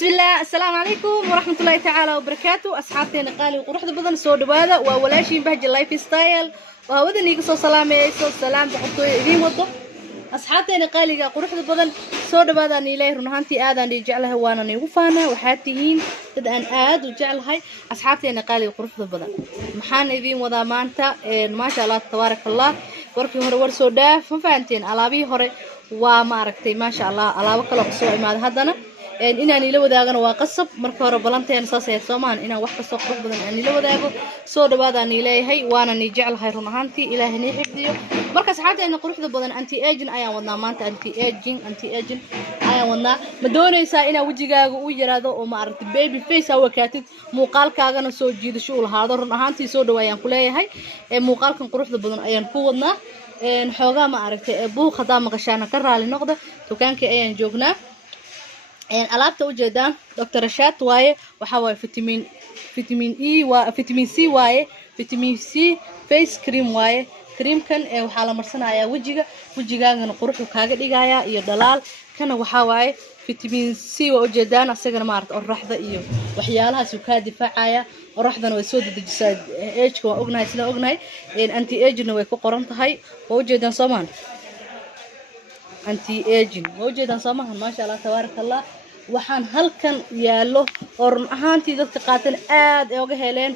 بسم الله السلام عليكم ورحمة الله تعالى وبركاته أصحابتنا قالي وقروح بدن سود بهذا وولاشين بهج اللايف ستايل وهذا نيجي صو سلام يسوع سلام بحطوا يدين وضو أصحابتنا قالي قروح بدن سود بهذا نيله رنهانتي آذان يجعلها وانا نيوفانا وحاتيين تدأن آد وجعل هاي أصحابتنا قالي وقروح بدن محان يدين وذا مانتا ما شاء الله تبارك الله وركي هرور سودا ففانتين علابي هري وما ركتي ما شاء الله على وكلا قصوا إماد هذانا إن أنا لو ذاقنا وقصب مركورة بلانتين صاصية صومان إن وقت سوق بدن أنا لو ذاقو صود بعد أن إلهي وأنا نجعل هاي رنهانتي إلهي نحفظيه مركز حاجة إن قروح بدن أنتي إيجن أيا ونا مانت أنتي إيجن أيا ونا مدون يسا إنا وجيجا ويجرادو وما أردت بيبي فيس هو كاتد مقال كاغنا سو جيد شغل هذا رنهانتي صود ويان كلها هاي مقال كان قروح بدن أيان كودنا حوجا ما أردت أبو خدام غشانا كرر للنقطة وكان كأيان جوجنا alaabta u jeedaan Dr. Rashad waaye waxa way vitamin E waa vitamin C waaye vitamin C face cream waaye creamkan waxa la marsanayaa wajigaagana quruxu kaaga dhigaya iyo dhalaal kana waxa waaye vitamin C waa u jeedaan asagana maarta oraxda iyo waxyaalahaas uu ka difaacaya oraxdana way soo dedejisaa age-ka waa ognahay sida ognahay anti age-na way ku qoran tahay waa u jeedaan Soomaan anti aging waa u jeedaan Soomaan ma sha Allah tabarakallah waxaan halkan yaalo orn ahaantii dadka qaatan aad ay uga heleen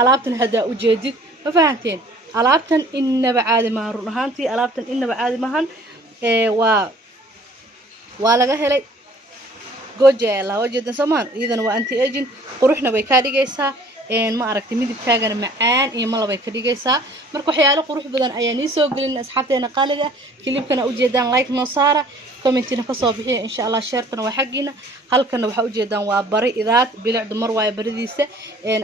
alaabtan hada u jeedid ma fahanteen alaabtan inaba caadi ma run ahaantii alaabtan inaba caadi maahan waa laga helay gojeela wajeedan Soomaan iyadana waa anti aging quruxna way ka dhigaysaa ma aragtay midabkaagana macaan iyo malabay ka dhigaysaa marka waxyaalo qurux badan ayaan soo gelin asxaabteena qaaliga kilibkana u jeedaan like noo saara commentina ka soo bixiya insha Allah share-tana waa xaqiina halkana waxa u jeedaan waa bari idaad bilic dumar waa baridiisa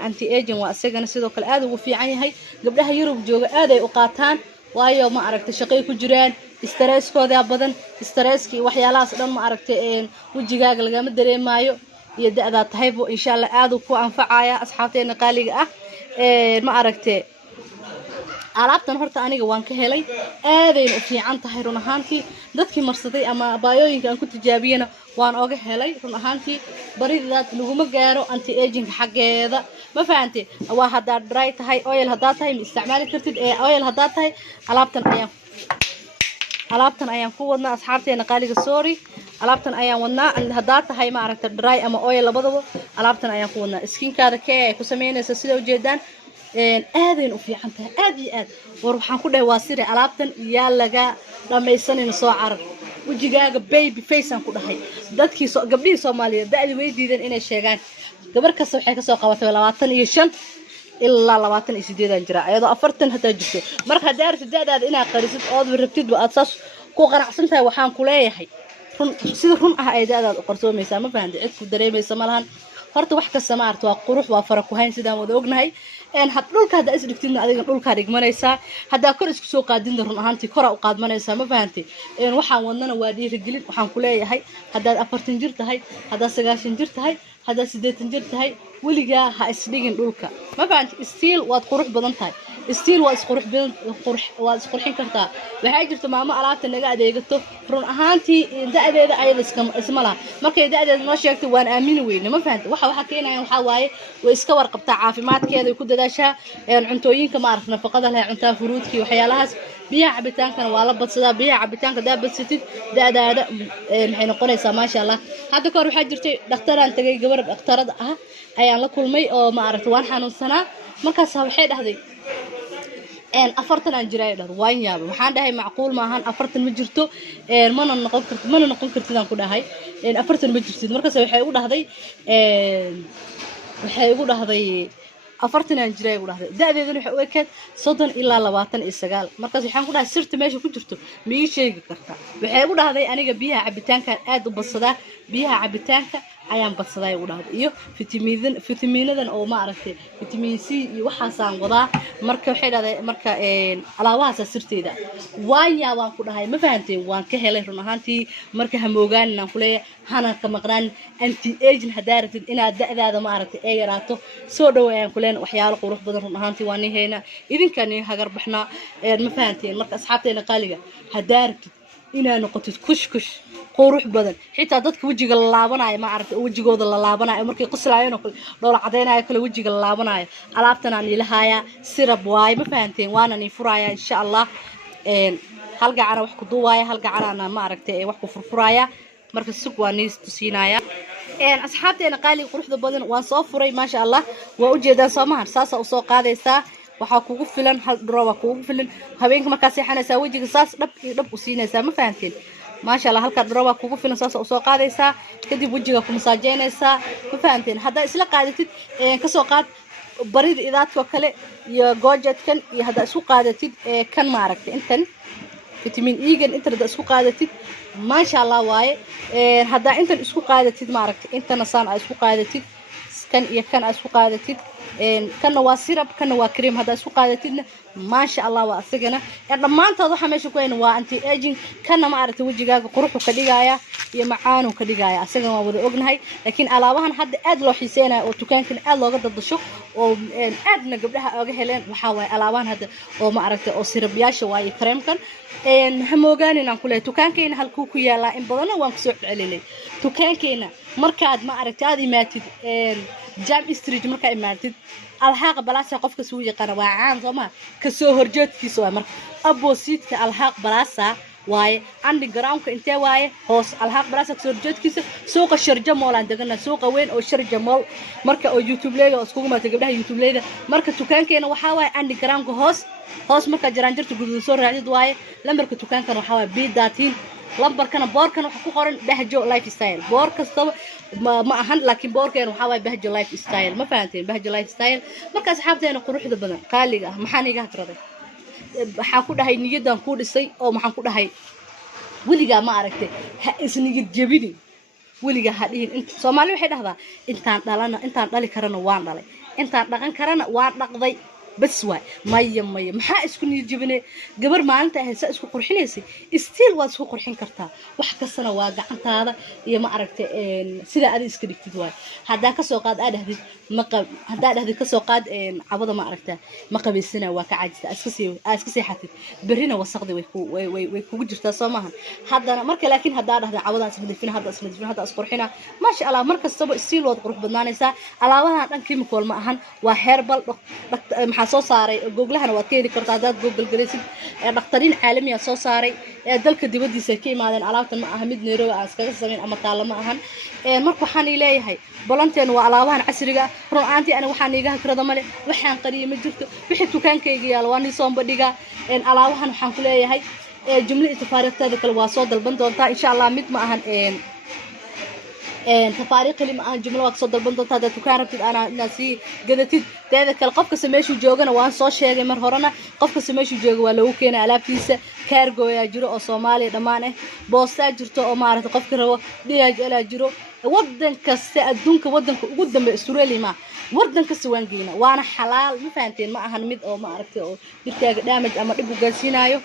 anti aging waa asagana sidoo kale aad ugu fiican yahay gabdhaha Yurub jooga aad ay u qaataan waayo ma aragtay shaqay ku jiraan stresskooda badan stresski waxyaalahaas dhan ma aragtay wajigaaga laga ma dareemayo iyo da'da tahaybo insha Allah aad ku anfacaya asxaabteena qaaliga ah ma aragtay alaabtan horta aniga waan ka helay aadayna u fiican tahay run ahaantii dadkii marsaday ama baayooyinka aan ku tijaabiyana waan oga helay run ahaantii baridaad laguma gaaro anti aging xageeda ma fahanteen waa hada dry tahay oil hada tahay ma isticmaali kartid oil hada tahay alaabtan ayaan ku wadnaa asxaabteena qaaliga sorry alaabtan ayaan wadnaa hada tahay ma aragtay dry ama oil labadaba alaabtan ayaan ku wadnaa skinkaada kee ay ku sameynaysa sida u jeedaan aadeen u fiican tahay aad iyo aad war waxaan ku dhahay waa sire alaabtan yaa laga dhamaysanayna soo carab wajigaaga baby face aan ku dhahay dadkii gabdhihii Soomaaliyeed da'di way diideen inay sheegaan gabar kasta waxay ka soo qabatay 25 ilaa 28 aan jira ayadoo 40 hataa jirto marka hadaa rabtid da'daada inaad qarisid oo rabtid aad saas ku qanacsan tahay waxaan ku leeyahay sida run ah ay da'daada u qarsoomaysaa ma fahanti cid ku dareemaysa malahan horta wax kasta ma arto waa qurux waa fara ku hayn sidaan wada ognahay had dhulka hada is dhigtidna adiga dhulka dhigmanaysa hada kor isku soo qaadin run ahaantii kor u qaadmanaysa ma fahanti waxaan wadnana waa dhiirigelin waxaan ku leeyahay hada 40 jir tahay hada 90 jir tahay hada 80 jir tahay waliga ha isdhigin dhulka ma fahanti still waad qurux badan tahay still waa isqurux badan waa isqurxin kartaa waxa jirto maamo alaabta naga adeegato run ahaantii da'deeda ayada isma laha markay da'deeda noo sheegtay waan aamini weynaa ma fahanti waxa keenayaan waxa waaye way iska warqabtaa caafimaadkeeda ku dadaashaa cuntooyinka ma aragna nafaqada leh cuntada fruudki waxyaalahaas biyaha cabitaankana waa la badsadaa biyaha cabitaanka daabasatid da'daada maxay noqonaysaa ma sha Allah hadda kor waxa jirtay dhakhtaraan tagay gabar dhakhtarada ah ayaan la kulmay oo ma aragtay waan xanuunsanaa markaas waxay dhahday afartan aan jiray dhar waan yaab waxaan dhahay macquul ma ahan afartan ma jirto mana noqon kartidaan ku dhahay afartan ma jirtid markaas waxay ugu dhahday afartan aan jiray ugu dhahday da'deeduna waxa u ekeed 30 ilaa 29 markaas waxaan ku dhahay sirta meesha ku jirto ma ii sheegi kartaa waxay ugu dhahday aniga biyaha cabitaanka aad u badsadaa biyaha cabitaanka ayaan badsaday ugu dhahday iyo fitamiinadan oo ma aragtay vitamin C iyo waxaasaan wadaa marka waxay dhahday marka alaabahaas sirteeda waan ku dhahay ma fahanteen waan ka helay run ahaantii marka hamoogaan aan ku leeyahay hana ka maqnaan anti aging hadaartid inaad da'daada ma aragtay ay yaraato soo dhaweeyaan ku leen waxyaalo qurux badan run ahaantii waan heena idinkan hagar baxnaa ma fahanteen marka asxaabteena qaaliga hadaartid inaad noqotid kush qurux badan xitaa dadka wajiga la laabanayo ma aragtay wajigooda la laabanayo markay qoslaayeen oo kale dhoola cadeynayo kale wajiga la laabanayo alaabtan aan ilaahaya sirab waay ma fahanteen waana ni furaya insha Allah hal gacana wax ku duwaya hal gacana ma aragtay wax ku furfuraya marka sug waa niis tusinaya asxaabteena qaali quruxda badan waan soo furay ma sha Allah waa u jeedaan Soomahan saasa u soo qaadaysa waxa kugu filan hal drowa kugu filan habeenka marka seexanaysa wajiga saas dhab u siinaysa ma fahanteen ما شاء الله هالك دروبا كوكو فينا ساسا وسو قاديسا كدib wajiga ku masaajeynaysa ma fahanteen hada isla qaadatid ka soo qaad barid idaadka kale iyo goojadkan iyo hada isku qaadatid kan ma aragtay intan vitamin E gan inta hada isku qaadatid ma sha Allah waaye hada intan isku qaadatid ma aragtay intana saan ay isku qaadatid kan iyo kan ay isku qaadatid kana waa sirab kana waa cream hada isku qaadatidna ما شاء الله واسقنا dhamaantood waxa meesha ku hayn waa anti aging kana ma aragtay wajigaaga quruxu ka dhigaya iyo macaanu ka dhigaya asaga waa wada ognahay laakiin alaabahan hadda aad loo xiiseenayo oo dukaankan aad looga dadasho oo aadna gabdhaha oga heleen waxa way alaabahan hadda oo ma aragtay oo sirabyaasha waaye creamkan hamoogaan inaan ku leeyahay dukaankeena halkuu ku yaala in badan waan ku soo celinay dukaankeena markaad ma aragtay aad imaatid jam street marka imaatid الحاق بلاسة قفك سوية قنا وعام زمان كسو هرجت في سوا مر أبو سيد كالحاق بلاسة واي عندي جرامك أنت واي هوس الحاق بلاسة كسو هرجت كيس سوق الشرجة مول عندنا سوق وين أو شرجة مول مركا أو يوتيوب ليه أسكوك ما تجيبها يوتيوب ليه مركا تكان كأنه وحاوي عندي جرامك هوس مركا جرانجر تقول صور عدد واي لما مركا تكان كانوا وحاوي بيد داتين لمبر كان بور كان وحكو قرن بهجو لايف ستايل بور كستو ما أهان لكن بور كان وحاوي بهجو لايف ستايل ما فهمتين بهجو لايف ستايل مركز أصحابتي أنا قروح ذا بدن قالي محاني جاه ترى حاكو ده هاي نيجي كود السي أو محاكو ده هاي ولي جا ما عرفت إسنيجي جبيني ولي جا هادين أنت سومالي واحد هذا أنت دلنا أنت دلي كرنا وان دلي أنت دلنا كرنا وان نقضي بس واي مايا محا اسكن يجيبني قبر ما انت هسه اسكو قرحينيسي استيل واد اسكو قرحين كرتا wax kastana waa gacantaada iyo ma aragtay sida aad iska dhigtid waay hadaa ka soo qaad aad dhahdid ma qab hadaa dhahdid ka soo qaad cabada ma aragtay ma qabeysana waa ka caajista iska seexatid berina wasaqdi way kugu jirtaa Soomahan hadana marka laakiin hadaa dhahday cabada ismidifina hada isqurxina ma sha Allah markastaba stiil wad qurux badnaanaysa alaabahan dhan chemical ma ahan waa herbal soo saaray googlahana waad ka heli kartaa dad google galaysid dhaqtariin caalami ah soo saaray dalka dibadiisa ka imaadeen alaabtan ma aha mid Nairobi aan iskaga sameyn ama taala ma ahan marka waxaan leeyahay balanteen waa alaabahan casriga ruuxaantii ana waxaan iiga hakrada male waxaan qariyo ma jirto wixii dukaankayga yaal waan soo bandhiga alaabahan waxaan ku leeyahay jumla tafaariiqteeda kale waa soo dalban doontaa insha Allah mid ma ahan تفاريق اللي معاه جملة وقصد البنطة هذا تكاربت أنا ناسي قدرت ذلك القف كسميشو جوجنا وان صار شيء مرهرنا قف كسميشو جوج ولا كان على بيسة كارجو يا جرو أو صومالي دمانه بوستا جرتو أو مارة قف كرو دياج على جرو ودن كسة الدنك ودن قدام السوري ما ودن كسوان جينا وأنا حلال ما فهمتين ما أهان مد أو ما عرفت أو بتاع دامج أما تبغى جالسينايو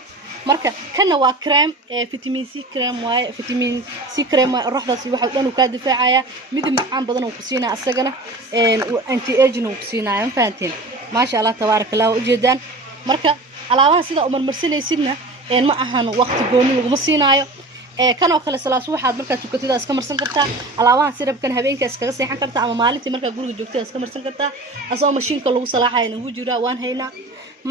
marka kana waa cream vitamin C cream waa vitamin C cream ruuxdaasi waxa dhan uu ka difaacaya mid macaan badan oo ku siinaa asagana anti aging oo ku siinaa fahanteen ma sha Allah tabarakallah u jeedaan marka alaabaha sida umar marsanaysidna ma ahan waqti gooni lagu siinaayo kanoo kale salaas waxaad marka tukatida iska marsan kartaa alaabaha sirabkan habeenka iskaga seexan kartaa ama maalintii marka guriga joogtada iska marsan kartaa asoo mashiinka lagu salaaxayna ugu jira waan haynaa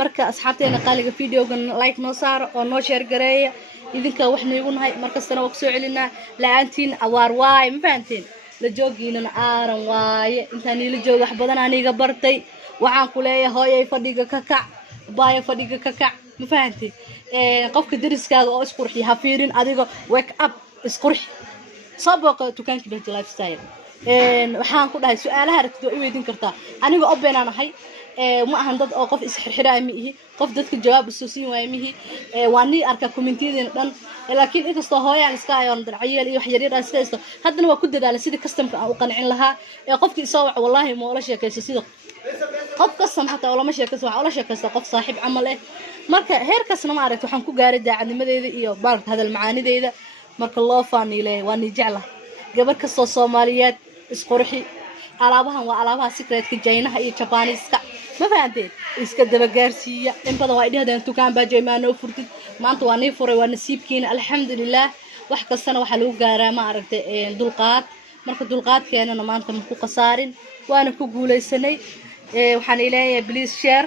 marka asxaabteena qaaliga videogan like noo saar oo noo share gareeya idinka wax nagu nahay markastana waa ku soo celinaa la'aantiin awaar waay ma fahanteen la joogiinana aaran waaye intaan ila joogo wax badan aniga bartay waxaan ku leeyahay hooyay fadhiga ka kac baaya fadhiga ka kac ma fahanteen qofka dariskaaga oo isqurxi ha fiirin adiga wake up isqurxi sababka dukaanka Bahjo Lifestyle waxaan ku dhahay su'aalaha aragtida i weydiin kartaa aniga oo beenaan ahay ما عندك أوقف إسحرها ميه قف ذاتك جواب السوسي وامه واني أركب كومنتين دن لكن إذا استهاي عن سكاي عند العيال يحجري رأس كيسته هذا ما كده على سيد كستم وقنعين لها قفت يسوع والله ما ولا شيء كيس سيد قف قسم حتى ولا مش كيس ولا شيء كيس قف صاحب عمله مركا هير كسنا ما عرفت وحنكو جارد عند ماذا إيه بارت هذا المعاني ده مرك الله فاني له واني جعله قبل كسر الصوماليات اسقرحي alaabahan waa alaabaha secretka jaynaha iyo Japanese-ka ma fahanteen iska daba gaarsiya in badan waa idhahdeen dukaan baa jaymaano furtid maanta waa nii furay waa nasiibkiina alxamdulillah wax kastana waxa lagu gaaraa ma aragtay dulqaad marka dulqaadkeena maanta ma ku qasaarin waana ku guuleysanay waxaan ilaahay please share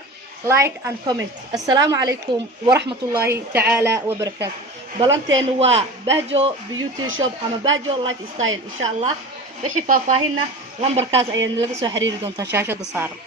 like and comment assalamu alaykum wa rahmatullahi ta'ala wa barakatuh balanteenu waa Bahjo beauty shop ama Bahjo lifestyle insha Allah wixii faahfaahinna lambarkaas ayaan laga soo xiriiri doontaa shaashada saaran